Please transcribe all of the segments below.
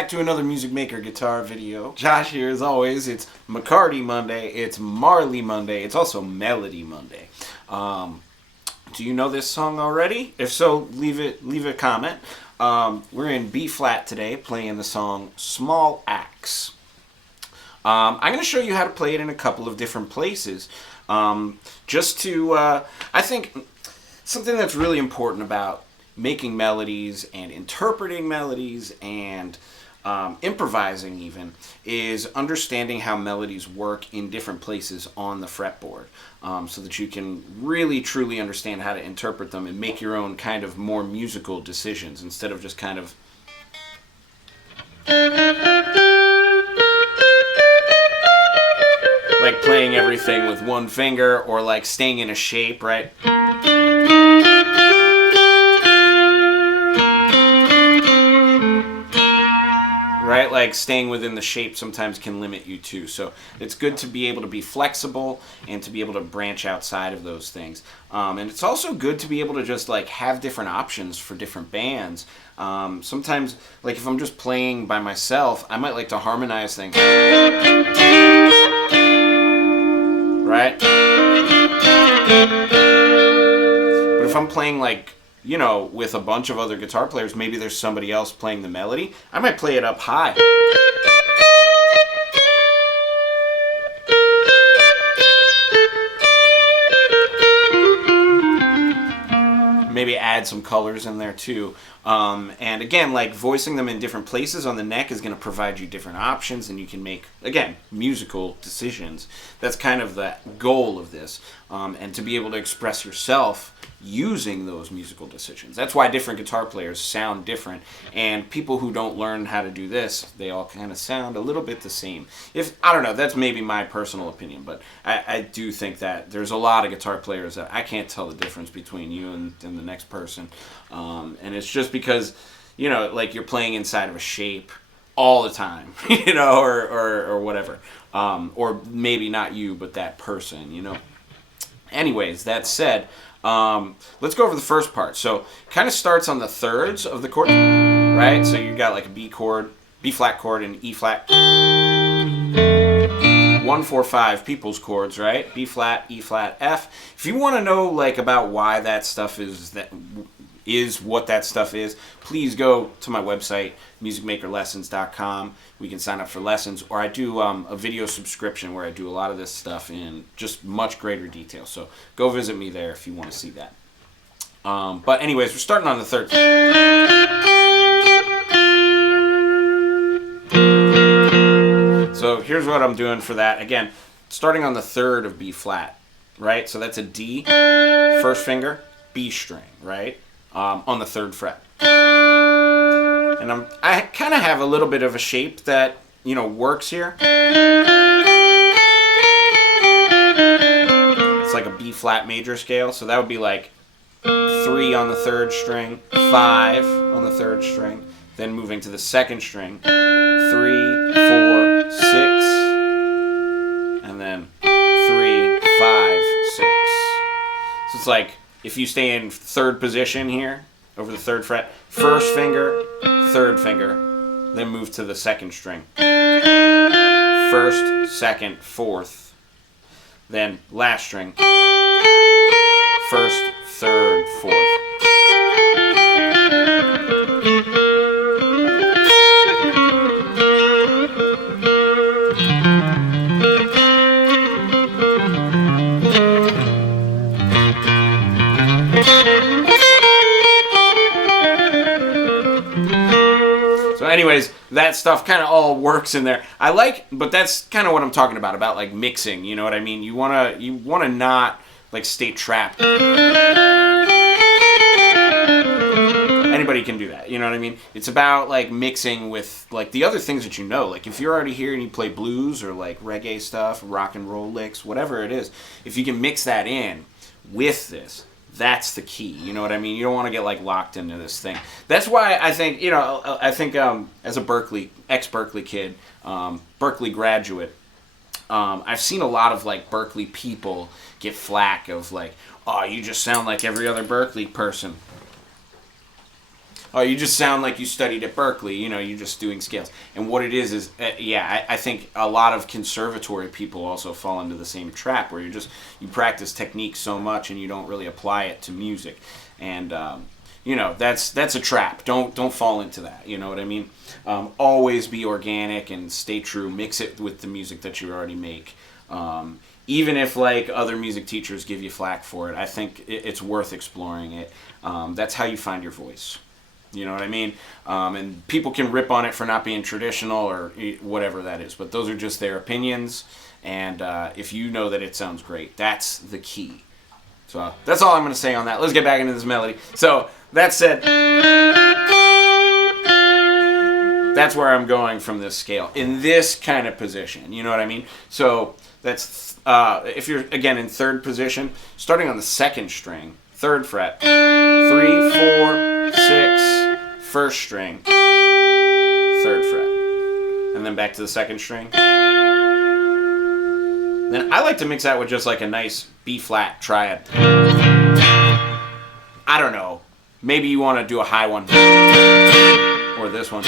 back to another Music Maker guitar video. Josh here as always. It's McCarty Monday, it's Marley Monday, it's also Melody Monday. Do you know this song already? If so, leave a comment. We're in B flat today, playing the song Small Axe. I'm going to show you how to play it in a couple of different places. Just to, I think something that's really important about making melodies and interpreting melodies and improvising even is understanding how melodies work in different places on the fretboard, so that you can really truly understand how to interpret them and make your own kind of more musical decisions instead of just kind of like playing everything with one finger or like staying in a shape, right? Right, like staying within the shape sometimes can limit you too. So it's good to be able to be flexible and to be able to branch outside of those things. And it's also good to be able to just like have different options for different bands. Sometimes, like if I'm just playing by myself, I might like to harmonize things. Right? But if I'm playing like, you know, with a bunch of other guitar players, maybe there's somebody else playing the melody, I might play it up high. Maybe add some colors in there too. And again, like voicing them in different places on the neck is going to provide you different options, and you can make, again, musical decisions. That's kind of the goal of this. And to be able to express yourself using those musical decisions. That's why different guitar players sound different, and people who don't learn how to do this, they all kind of sound a little bit the same. I don't know, that's maybe my personal opinion, but I do think that there's a lot of guitar players that I can't tell the difference between you and the next person. And it's just because, you know, like you're playing inside of a shape all the time, you know, or whatever. Or maybe not you, but that person, you know. Anyways, that said, let's go over the first part. So kind of starts on the thirds of the chord, right? So you got like a B chord, B flat chord, and E flat. 1, 4, 5 people's chords, right? B flat, E flat, F. If you want to know like about why that stuff is what that stuff is, please go to my website, MusicMakerLessons.com. We can sign up for lessons, or I do a video subscription where I do a lot of this stuff in just much greater detail. So go visit me there if you want to see that. But anyways, we're starting on the third. So here's what I'm doing for that. Again, starting on the third of B flat, right? So that's a D, first finger, B string, right? On the third fret. And I kind of have a little bit of a shape that, you know, works here. It's like a B flat major scale, so that would be like 3 on the third string, 5 on the third string, then moving to the second string, 3, 4, 6, and then 3, 5, 6. So it's like if you stay in third position here, over the third fret, first finger, third finger, then move to the second string. First, second, fourth, then last string. First, third, fourth. Anyways, that stuff kind of all works in there. But that's kind of what I'm talking about like mixing, you know what I mean? You wanna not like stay trapped. Anybody can do that, you know what I mean? It's about like mixing with like the other things that you know. Like if you're already here and you play blues or like reggae stuff, rock and roll licks, whatever it is, if you can mix that in with this, that's the key, you know what I mean? You don't want to get like locked into this thing. That's why I think, you know, as a ex-Berkeley kid, Berkeley graduate, I've seen a lot of like Berkeley people get flack of like, oh, you just sound like every other Berkeley person. oh, you just sound like you studied at Berkeley, you know, you're just doing scales. And what it is yeah, I think a lot of conservatory people also fall into the same trap where you practice technique so much and you don't really apply it to music. And, you know, that's a trap. Don't fall into that, you know what I mean? Always be organic and stay true. Mix it with the music that you already make. Even if, like, other music teachers give you flack for it, I think it's worth exploring it. That's how you find your voice. You know what I mean? And people can rip on it for not being traditional or whatever that is, but those are just their opinions. And if you know that it sounds great, that's the key. So that's all I'm going to say on that. Let's get back into this melody. So that said, that's where I'm going from this scale, in this kind of position. You know what I mean? So that's, if you're, again, in third position, starting on the second string, 3rd fret, 3, 4, 6, 1st string, 3rd fret, and then back to the 2nd string. Then I like to mix that with just like a nice B-flat triad. I don't know. Maybe you want to do a high one. Or this one.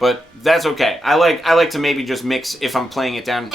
But that's okay. I like to maybe just mix if I'm playing it down.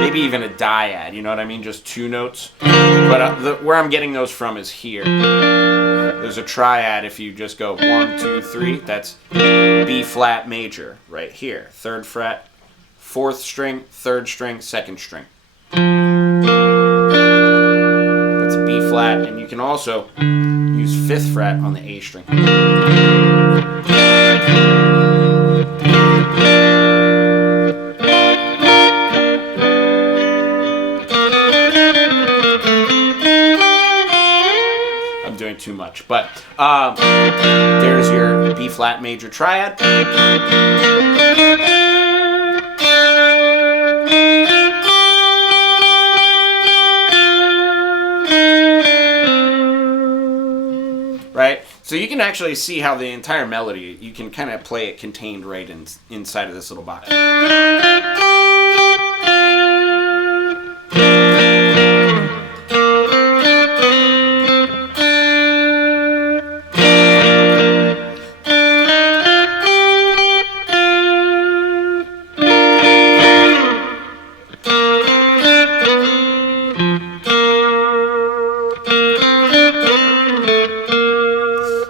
Maybe even a dyad, you know what I mean? Just 2 notes. But where I'm getting those from is here. There's a triad if you just go 1, 2, 3. That's B flat major right here. 3rd fret, 4th string, 3rd string, 2nd string. That's a B flat, and you can also use 5th fret on the A string. Too much, but there's your B flat major triad. Right? So you can actually see how the entire melody, you can kind of play it contained right inside of this little box.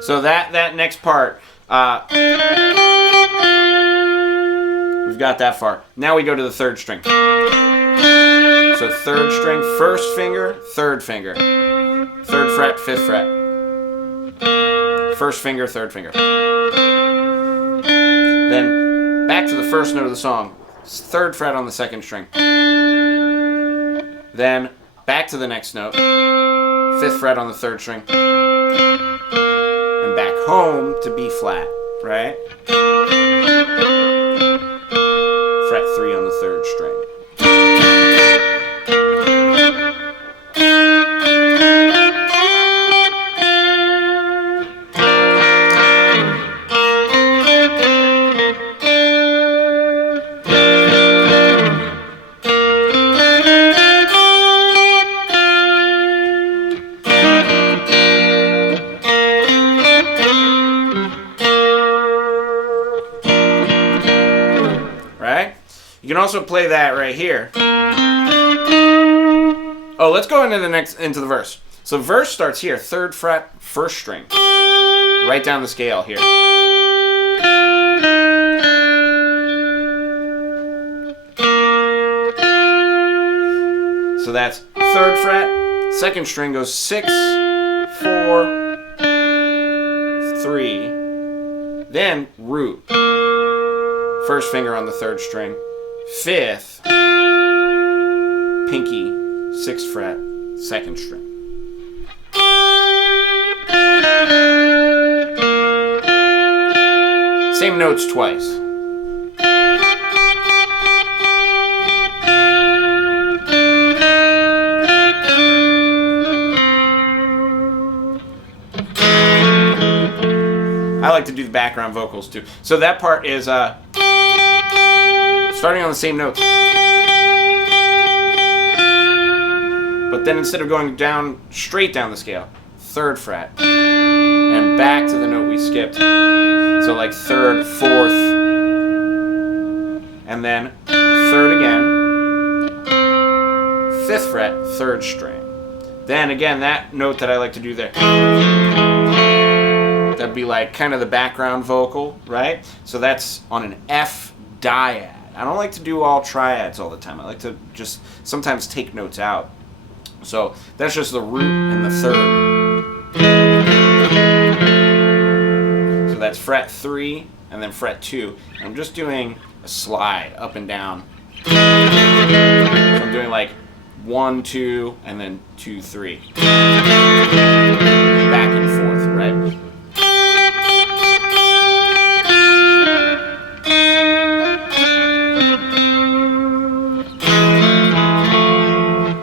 So that next part, we've got that far. Now we go to the 3rd string. So 3rd string, 1st finger, 3rd finger. 3rd fret, 5th fret. 1st finger, 3rd finger. Then back to the 1st note of the song. 3rd fret on the 2nd string. Then back to the next note. 5th fret on the 3rd string. And back home to B flat, right? Fret 3 on the 3rd string. You can also play that right here. Oh, let's go into the verse. So verse starts here, 3rd fret, 1st string. Right down the scale here. So that's 3rd fret, 2nd string goes 6, 4, 3, then root. 1st finger on the 3rd string. 5th, pinky, 6th fret, 2nd string. Same notes twice. I like to do the background vocals too. So that part is starting on the same notes. but then instead of going down, straight down the scale, 3rd fret, and back to the note we skipped. So like 3rd, 4th, and then 3rd again, 5th fret, 3rd string. Then again, that note that I like to do there, that'd be like kind of the background vocal, right? So that's on an F dyad. I don't like to do all triads all the time. I like to just sometimes take notes out. So that's just the root and the 3rd. So that's fret 3 and then fret 2. And I'm just doing a slide up and down. So I'm doing like 1, 2, and then 2, 3. Back and forth, right?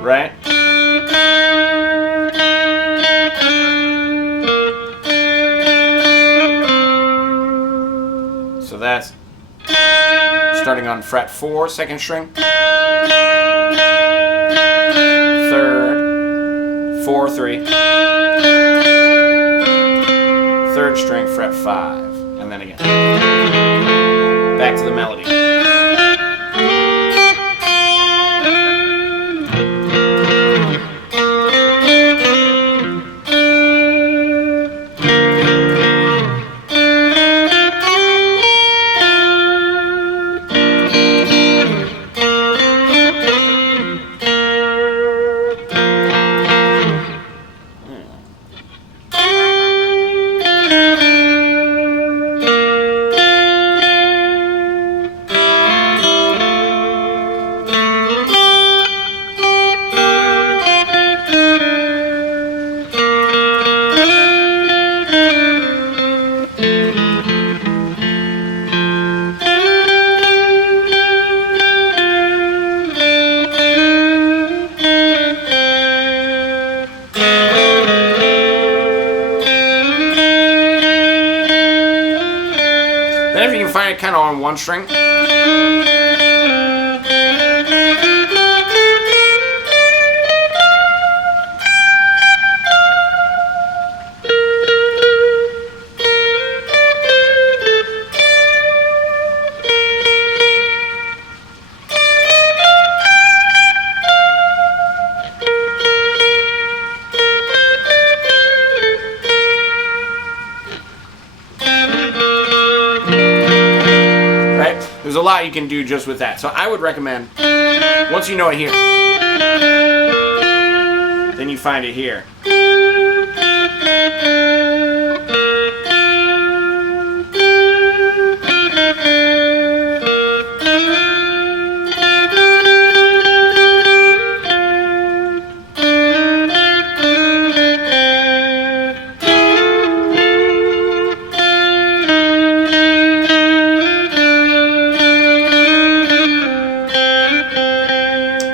Right? So that's starting on fret 4, 2nd string, 3rd, 4, 3, 3rd string, fret 5, and then again. Back to the melody. Then if you can find it kind of on 1 string. There's a lot you can do just with that. So I would recommend, once you know it here, then you find it here.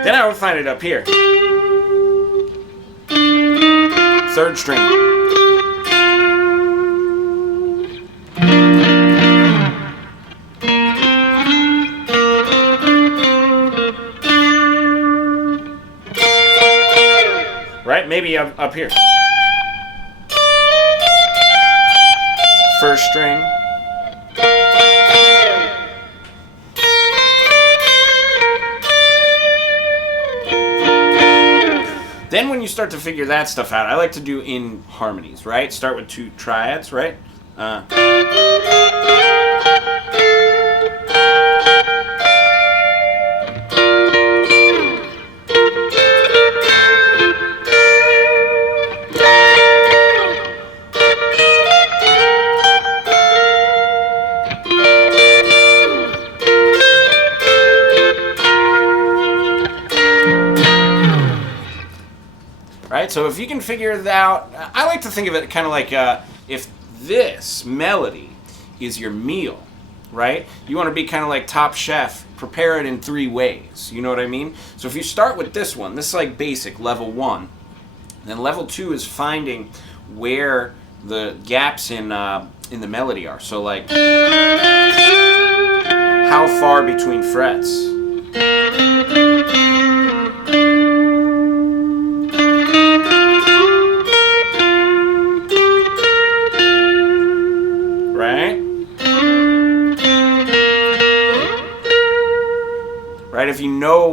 Then I would find it up here. 3rd string. Right? Maybe up here. 1st string. Then when you start to figure that stuff out, I like to do in harmonies, right? Start with 2 triads, right? Right? So if you can figure it out, I like to think of it kind of like if this melody is your meal, right? You want to be kind of like Top Chef, prepare it in 3 ways. You know what I mean? So if you start with this one, this is like basic, level 1. Then level 2 is finding where the gaps in the melody are. So like, how far between frets?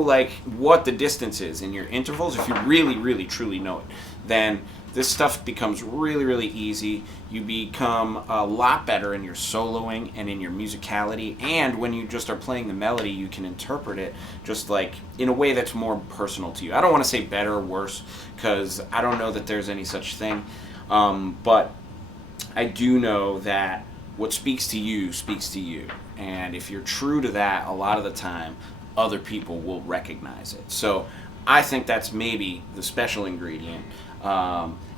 like what the distance is in your intervals, if you really, really, truly know it, then this stuff becomes really, really easy. You become a lot better in your soloing and in your musicality, and when you just are playing the melody, you can interpret it just like in a way that's more personal to you. I don't want to say better or worse, because I don't know that there's any such thing, but I do know that what speaks to you speaks to you, and if you're true to that, a lot of the time, other people will recognize it. So I think that's maybe the special ingredient.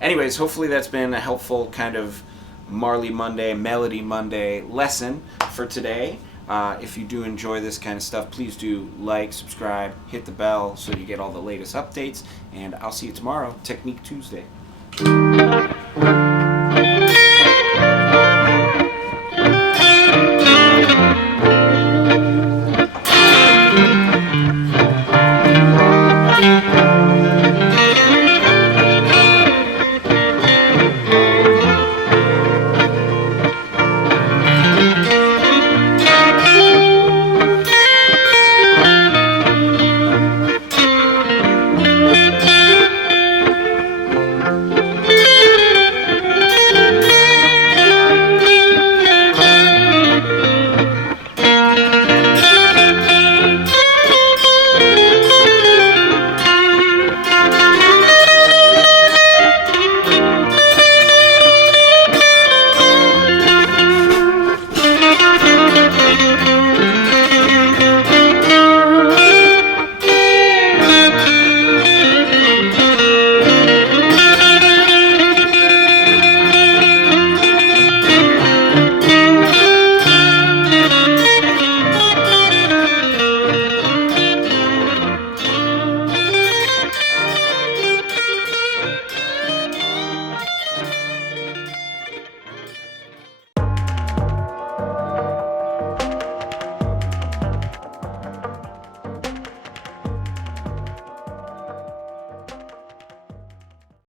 Anyways, hopefully that's been a helpful kind of Marley Monday, Melody Monday lesson for today. If you do enjoy this kind of stuff, please do like, subscribe, hit the bell so you get all the latest updates, and I'll see you tomorrow, Technique Tuesday.